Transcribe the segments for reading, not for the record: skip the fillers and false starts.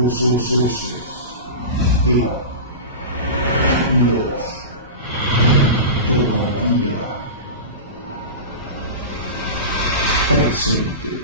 y los todavía presentes.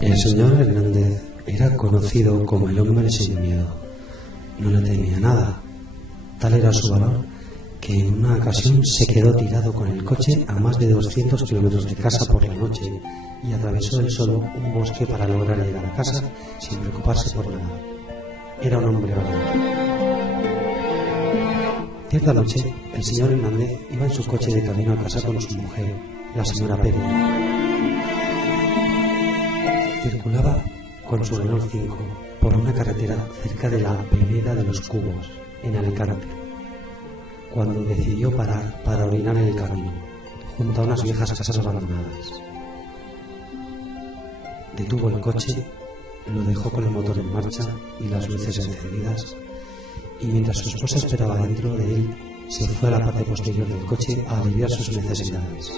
El señor Hernández era conocido como el hombre sin miedo. No le temía nada. Tal era su valor que en una ocasión se quedó tirado con el coche a más de 200 kilómetros de casa por la noche y atravesó él solo un bosque para lograr llegar a casa sin preocuparse por nada. Era un hombre valiente. Cierta noche, el señor Hernández iba en su coche de camino a casa con su mujer, la señora Pérez. Circulaba con su Renault 5 por una carretera cerca de la vereda de los Cubos, en Alicante, cuando decidió parar para orinar en el camino, junto a unas viejas casas abandonadas. Detuvo el coche, lo dejó con el motor en marcha y las luces encendidas, y mientras su esposa esperaba dentro de él, se fue a la parte posterior del coche a aliviar sus necesidades.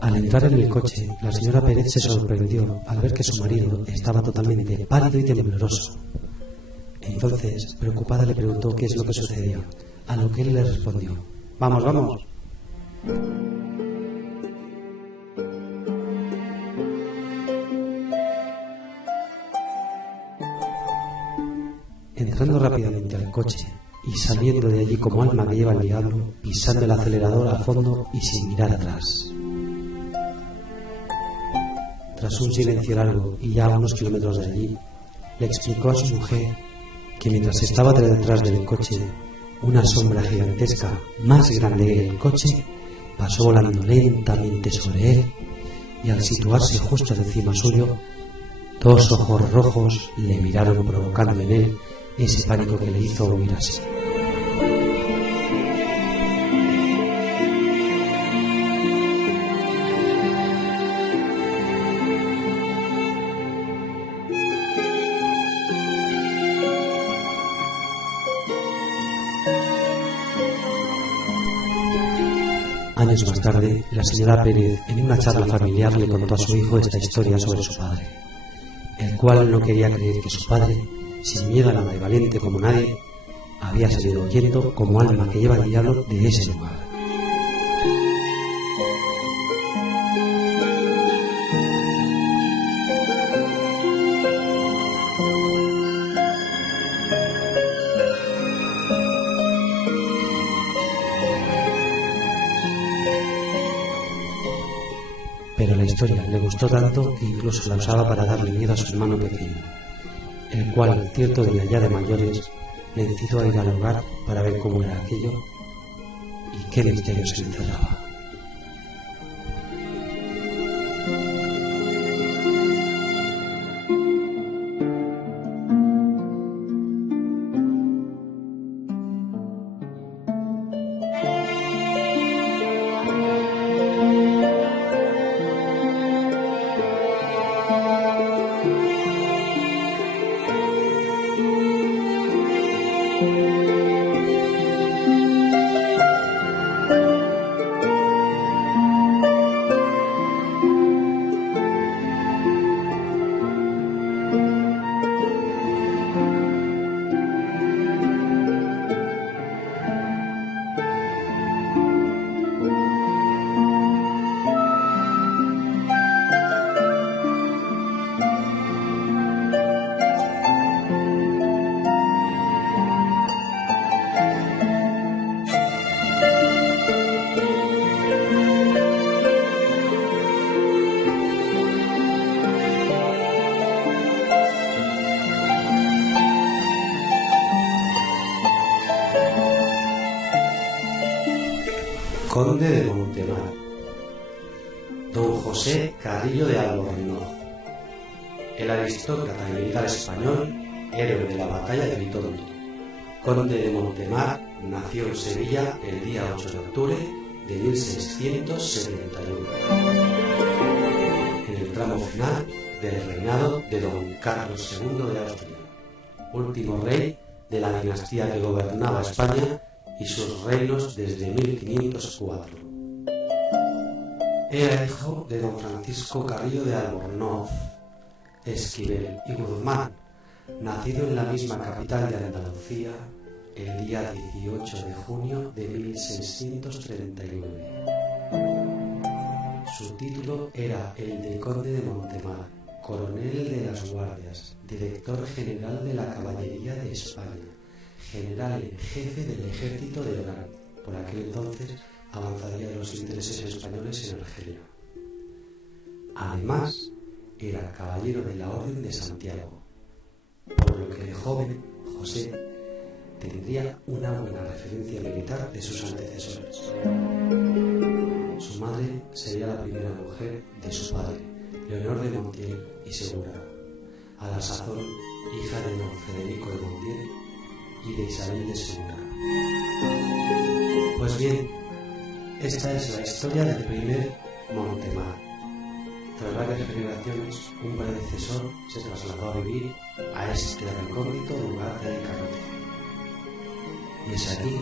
Al entrar en el coche, la señora Pérez se sorprendió al ver que su marido estaba totalmente pálido y tembloroso. Entonces, preocupada, le preguntó qué es lo que sucedía, a lo que él le respondió: «Vamos, vamos». Entrando rápidamente al coche y saliendo de allí como alma que lleva el diablo, pisando el acelerador a fondo y sin mirar atrás. Tras un silencio largo y ya a unos kilómetros de allí, le explicó a su mujer que mientras estaba detrás del coche, una sombra gigantesca, más grande que el coche, pasó volando lentamente sobre él y al situarse justo encima suyo, dos ojos rojos le miraron provocando en él ese pánico que le hizo huir así. años más tarde, la señora Pérez, en una charla familiar, le contó a su hijo esta historia sobre su padre, el cual no quería creer que su padre, sin miedo a nada y valiente como nadie, había salido huyendo como alma que lleva el diablo de ese lugar. Pero la historia le gustó tanto que incluso la usaba para darle miedo a su hermano pequeño, el cual, cierto día ya de mayores, le incitó a ir al lugar para ver cómo era aquello y qué misterio se encerraba. Conde de Montemar, don José Carrillo de Albornoz, el aristócrata y militar español, héroe de la batalla de Vitondo. Conde de Montemar nació en Sevilla el día 8 de octubre de 1671, en el tramo final del reinado de don Carlos II de Austria, último rey de la dinastía que gobernaba España y sus reinos desde 1504. Era hijo de don Francisco Carrillo de Albornoz, Esquivel y Guzmán, nacido en la misma capital de Andalucía el día 18 de junio de 1639. Su título era el de Conde de Montemar, coronel de las guardias, director general de la caballería de España, general en jefe del ejército de Orán. Por aquel entonces avanzaría los intereses españoles en Argelia. Además, era caballero de la Orden de Santiago, por lo que de joven José tendría una buena referencia militar de sus antecesores. Su madre sería la primera mujer de su padre, Leonor de Montiel y Segura, a la sazón hija de don Federico de Montiel y de Isabel de Segura. Pues bien, esta es la historia del primer Montemar. Tras varias generaciones, un predecesor se trasladó a vivir a este recóndito lugar de Alicante. Y es aquí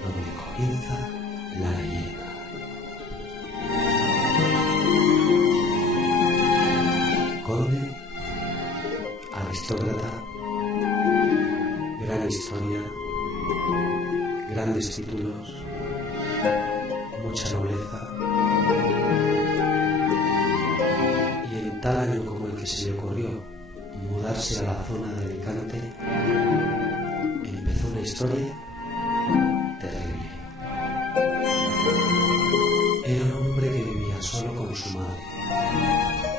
donde comienza la leyenda. Conde, aristócrata, gran historia, grandes títulos, mucha nobleza, y en tal año como el que se le ocurrió mudarse a la zona de Alicante, empezó una historia terrible. Era un hombre que vivía solo con su madre,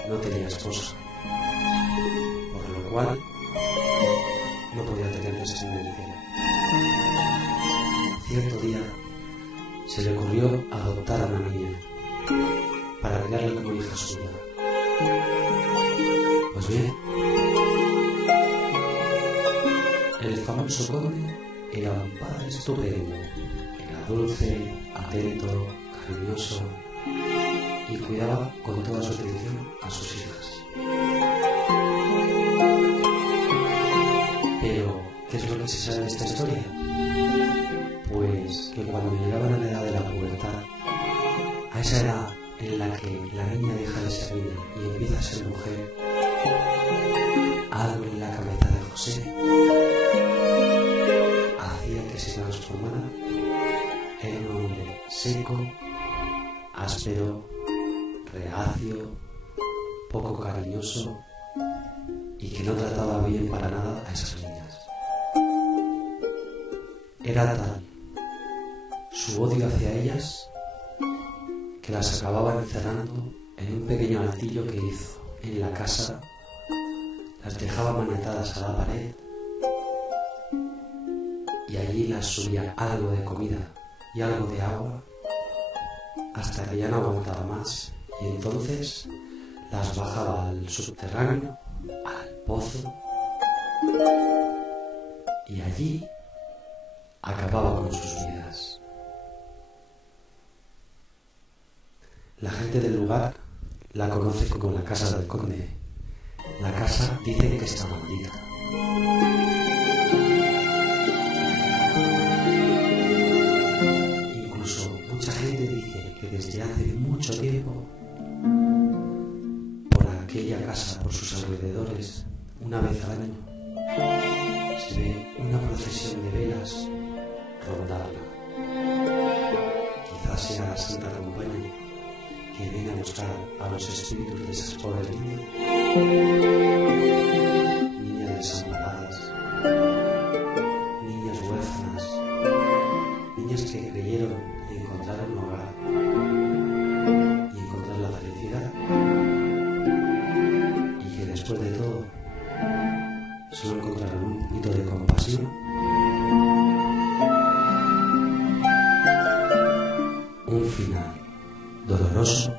no tenía esposa, por lo cual no podía tener descendencia. Cierto día se le ocurrió adoptar a una niña para criarla como hija suya. Pues bien, el famoso conde era un padre estupendo. Era dulce, atento, cariñoso y cuidaba con toda su atención a sus hijas. Pero, ¿qué es lo que se sabe de esta historia? Pues que cuando llegaban a la edad de la pubertad, esa edad en la que la niña deja de ser niña y empieza a ser mujer, algo en la cabeza de José hacía que se transformara en un hombre seco, áspero, reacio, poco cariñoso y que no trataba bien para nada a esas niñas. Era tal su odio hacia ellas que las acababa encerrando en un pequeño altillo que hizo en la casa, las dejaba maniatadas a la pared y allí las subía algo de comida y algo de agua hasta que ya no aguantaba más, y entonces las bajaba al subterráneo, al pozo, y allí acababa con sus vidas. La gente del lugar la conoce como la casa del conde. La casa dicen que está maldita. Incluso mucha gente dice que desde hace mucho tiempo, por aquella casa, por sus alrededores, una vez al año, se ve una procesión de velas rondarla. Quizás sea la Santa Compañía que viene a buscar a los espíritus de esas pobres niñas desamparadas, niñas huérfanas, niñas que creyeron encontrar un hogar y encontrar la felicidad, y que después de todo solo encontraron un poquito de compasión, un final doloroso